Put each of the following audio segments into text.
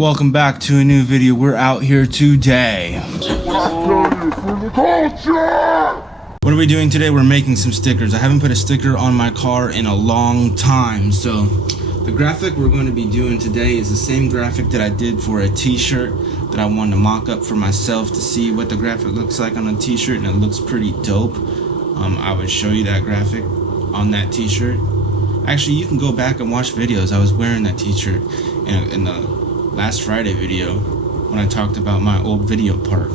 Welcome back to a new video. We're out here today. What are we doing today? We're making some stickers. I haven't put a sticker on my car in a long time. So the graphic we're going to be doing today is the same graphic that I did for a t-shirt that I wanted to mock up for myself to see what the graphic looks like on a t-shirt, and it looks pretty dope. I would show you that graphic on that t-shirt. Actually, you can go back and watch videos. I was wearing that t-shirt in the last Friday video when I talked about my old video part.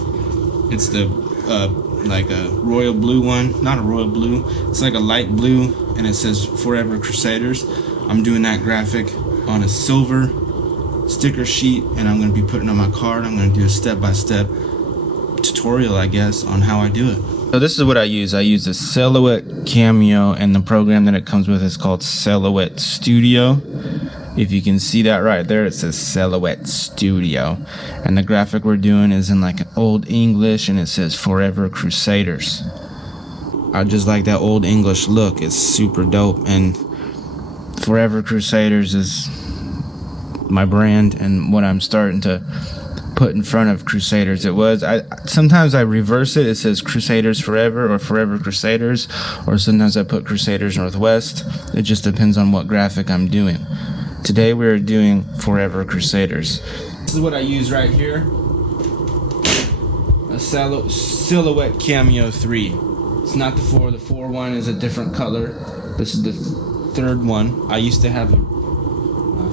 It's the like a royal blue one, not a royal blue, it's like a light blue, and it says Forever Crusaders. I'm doing that graphic on a silver sticker sheet, and I'm going to be putting it on my card. I'm going to do a step-by-step tutorial, I guess, on how I do it. So this is what I use. I use a Silhouette Cameo, and the program that it comes with is called Silhouette Studio. If you can see that right there, it says Silhouette Studio. And the graphic we're doing is in like old English, and it says Forever Crusaders. I just like that old English look. It's super dope. And Forever Crusaders is my brand and what I'm starting to put in front of Crusaders. Sometimes I reverse it. It says Crusaders Forever or Forever Crusaders, or sometimes I put Crusaders Northwest. It just depends on what graphic I'm doing. Today we're doing Forever Crusaders. This is what I use right here. A Silhouette Cameo 3. It's not the 4. The 4 one is a different color. This is the third one. I used to have I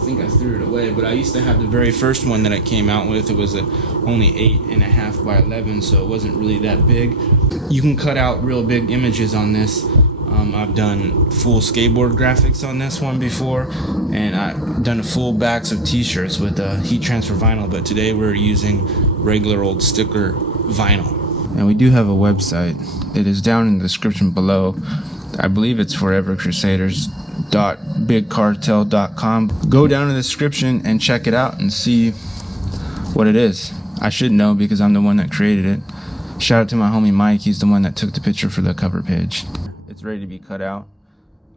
think I threw it away, but I used to have the very first one that it came out with. It was only 8.5 by 11, so it wasn't really that big. You can cut out real big images on this. I've done full skateboard graphics on this one before, and I've done full backs of t-shirts with heat transfer vinyl, but today we're using regular old sticker vinyl. And we do have a website. It is down in the description below. I believe it's forevercrusaders.bigcartel.com. Go down in the description and check it out and see what it is. I should know because I'm the one that created it. Shout out to my homie Mike. He's the one that took the picture for the cover page. It's ready to be cut out.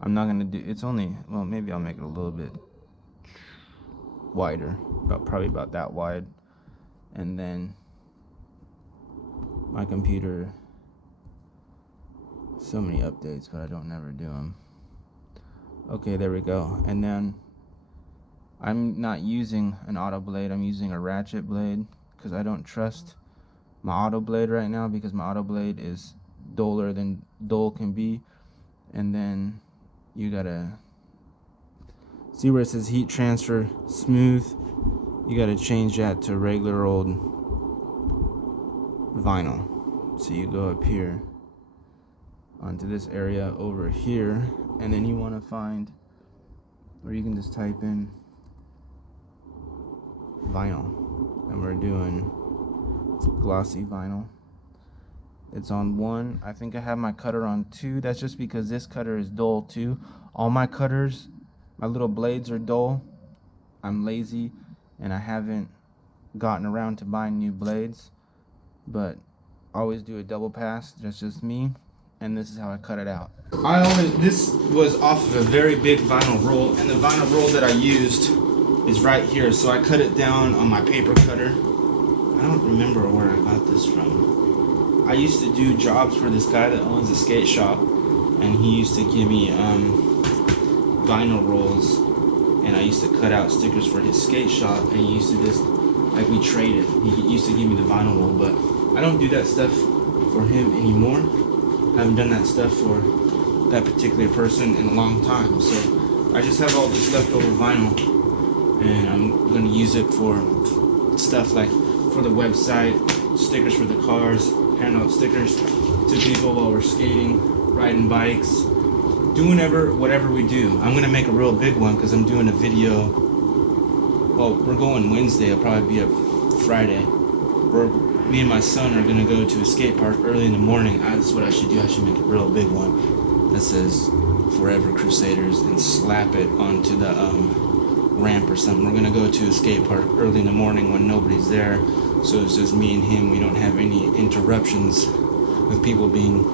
I'm not gonna do, it's only, well, maybe I'll make it a little bit wider, probably about that wide. And then my computer, so many updates, but I don't never do them. Okay, there we go. And then I'm not using an auto blade. I'm using a ratchet blade because I don't trust my auto blade right now, because my auto blade is duller than dull can be. And then you gotta see where it says heat transfer smooth. You gotta change that to regular old vinyl. So you go up here onto this area over here, and then you want to find, or you can just type in vinyl, and we're doing glossy vinyl. It's on 1. I think I have my cutter on 2. That's just because this cutter is dull too. All my cutters, my little blades are dull. I'm lazy and I haven't gotten around to buying new blades, but I always do a double pass. That's just me. And this is how I cut it out. This was off of a very big vinyl roll, and the vinyl roll that I used is right here. So I cut it down on my paper cutter. I don't remember where I got this from. I used to do jobs for this guy that owns a skate shop, and he used to give me vinyl rolls, and I used to cut out stickers for his skate shop, and he used to just, like, we traded. He used to give me the vinyl roll, but I don't do that stuff for him anymore. I haven't done that stuff for that particular person in a long time, so I just have all this leftover vinyl, and I'm gonna use it for stuff like for the website, stickers for the cars, hand out stickers to people while we're skating, riding bikes, doing whatever we do. I'm gonna make a real big one because I'm doing a video. Well, we're going Wednesday. I'll probably be up Friday. Me and my son are gonna go to a skate park early in the morning. That's what I should do. I should make a real big one that says Forever Crusaders and slap it onto the ramp or something. We're gonna go to a skate park early in the morning when nobody's there, so it's just me and him. We don't have any interruptions with people being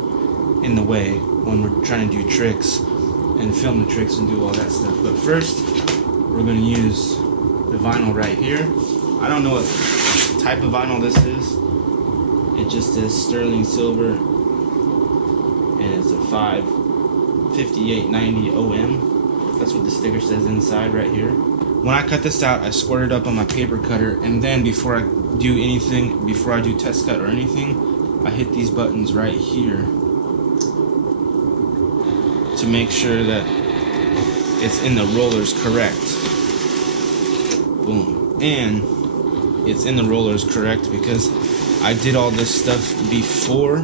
in the way when we're trying to do tricks and film the tricks and do all that stuff. But first, we're gonna use the vinyl right here. I don't know what type of vinyl this is. It just says sterling silver, and it's a 55890 OM. That's what the sticker says inside right here. When I cut this out, I squirt it up on my paper cutter, and then before I do anything, before I do test cut or anything, I hit these buttons right here to make sure that it's in the rollers correct. Boom. And it's in the rollers correct because I did all this stuff before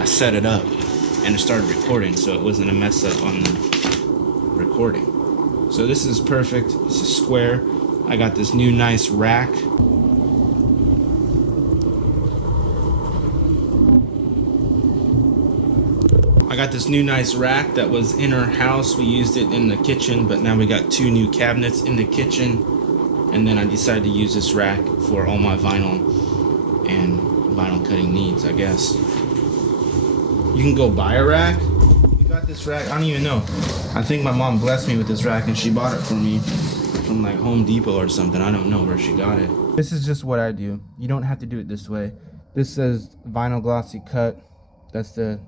I set it up and it started recording, so it wasn't a mess up on the recording. So this is perfect. This is square. I got this new nice rack. That was in our house. We used it in the kitchen, but now we got 2 new cabinets in the kitchen. And then I decided to use this rack for all my vinyl and vinyl cutting needs, I guess. You can go buy a rack. We got this rack, I don't even know. I think my mom blessed me with this rack and she bought it for me from like Home Depot or something. I don't know where she got it. This is just what I do. You don't have to do it this way. This says vinyl glossy cut. That's the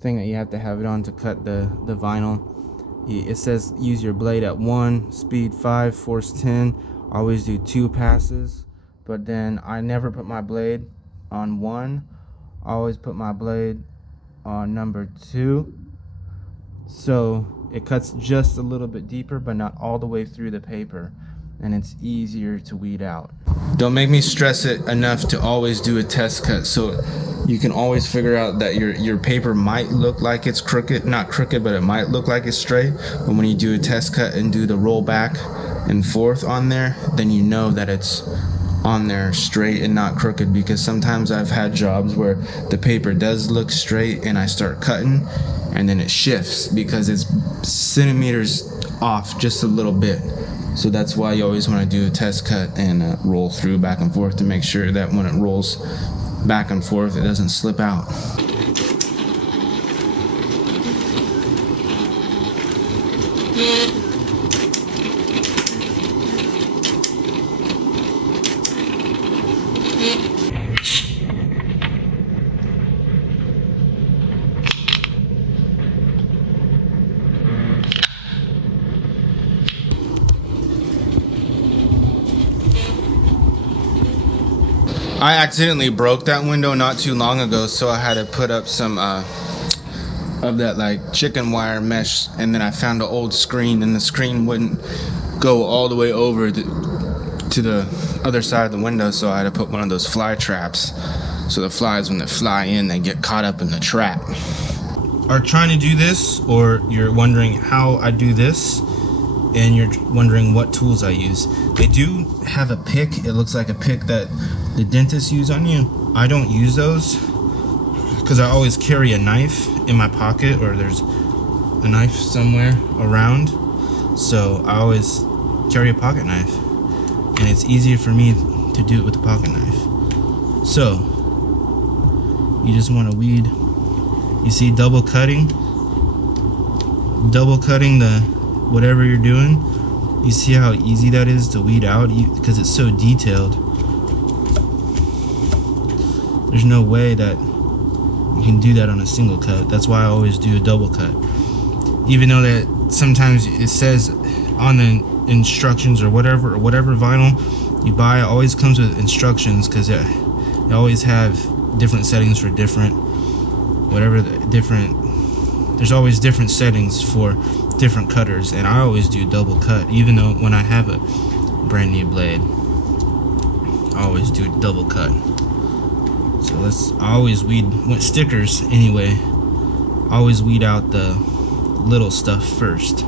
thing that you have to have it on to cut the vinyl. It says use your blade at 1, speed 5, force 10. Always do 2 passes, but then I never put my blade on 1. I always put my blade on number 2, so it cuts just a little bit deeper but not all the way through the paper, and it's easier to weed out. Don't make me stress it enough to always do a test cut, so you can always figure out that your paper might look like it's crooked, not crooked, but it might look like it's straight. But when you do a test cut and do the roll back and forth on there, then you know that it's on there straight and not crooked, because sometimes I've had jobs where the paper does look straight and I start cutting and then it shifts because it's centimeters off just a little bit. So that's why you always want to do a test cut and roll through back and forth to make sure that when it rolls back and forth it doesn't slip out. I accidentally broke that window not too long ago, so I had to put up some of that like chicken wire mesh, and then I found an old screen, and the screen wouldn't go all the way over to the other side of the window, so I had to put one of those fly traps, so the flies, when they fly in, they get caught up in the trap. Are trying to do this, or you're wondering how I do this, and you're wondering what tools I use. They do have a pick. It looks like a pick that the dentists use on you. I don't use those because I always carry a knife in my pocket, or there's a knife somewhere around, so I always carry a pocket knife, and it's easier for me to do it with a pocket knife. So you just want to weed. You see double cutting the whatever you're doing. You see how easy that is to weed out because it's so detailed. There's no way that you can do that on a single cut. That's why I always do a double cut. Even though that sometimes it says on the instructions or whatever vinyl you buy, it always comes with instructions, because they always have different settings for different, there's always different settings for different cutters, and I always do double cut. Even though when I have a brand new blade, I always do double cut. So I always weed with stickers anyway. I always weed out the little stuff first,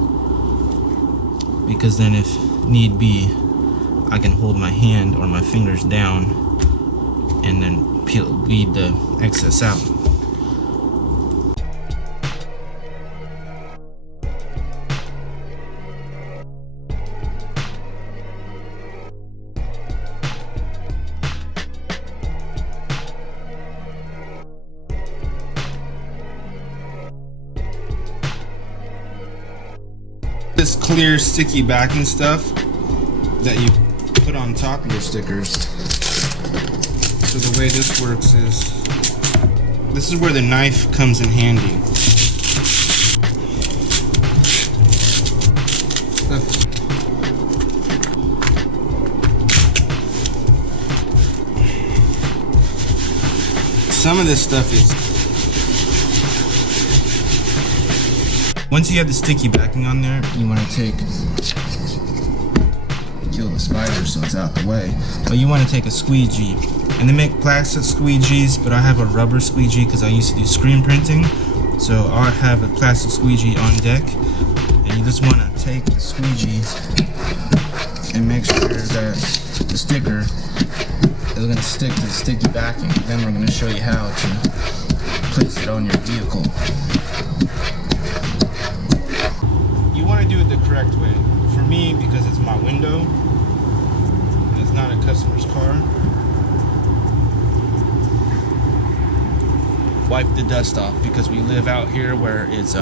because then if need be, I can hold my hand or my fingers down and then weed the excess out. This clear sticky backing stuff, that you put on top of your stickers. So the way this works is, this is where the knife comes in handy. Some of this stuff is, once you have the sticky backing on there, you want to kill the spider so it's out the way. But you want to take a squeegee, and they make plastic squeegees, but I have a rubber squeegee because I used to do screen printing. So I have a plastic squeegee on deck, and you just want to take the squeegee and make sure that the sticker is going to stick to the sticky backing. Then we're going to show you how to place it on your vehicle. You want to do it the correct way. For me, because it's my window and it's not a customer's car, wipe the dust off, because we live out here where it's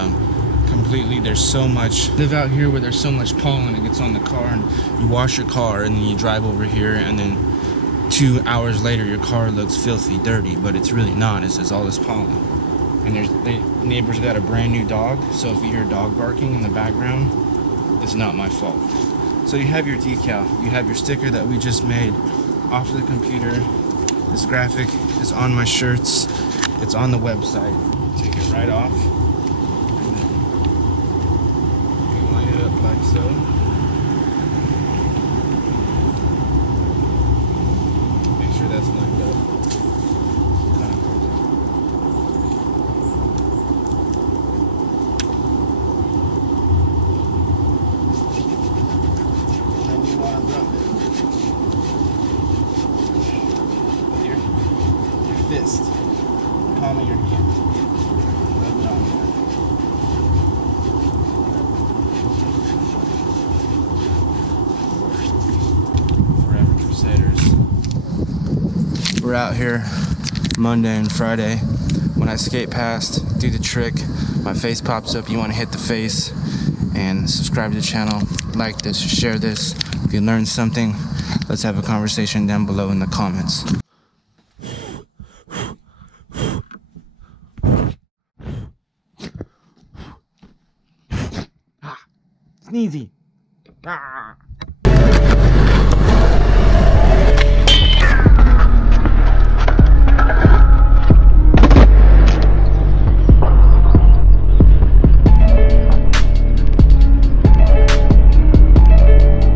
completely, there's so much pollen, it gets on the car, and you wash your car and then you drive over here, and then 2 hours later your car looks filthy dirty, but it's really not. It's just all this pollen. And the neighbors got a brand new dog, so if you hear a dog barking in the background, it's not my fault. So you have your decal, you have your sticker that we just made off the computer. This graphic is on my shirts, it's on the website. Take it right off, and then you line it up like so. Make sure that's lined up. And you want to rub it with your fist, palm of your hand. Rub it on there. Forever Crusaders. We're out here Monday and Friday. When I skate past, do the trick, my face pops up. You want to hit the face and subscribe to the channel, like this, share this. If you learned something, let's have a conversation down below in the comments. Sneezy.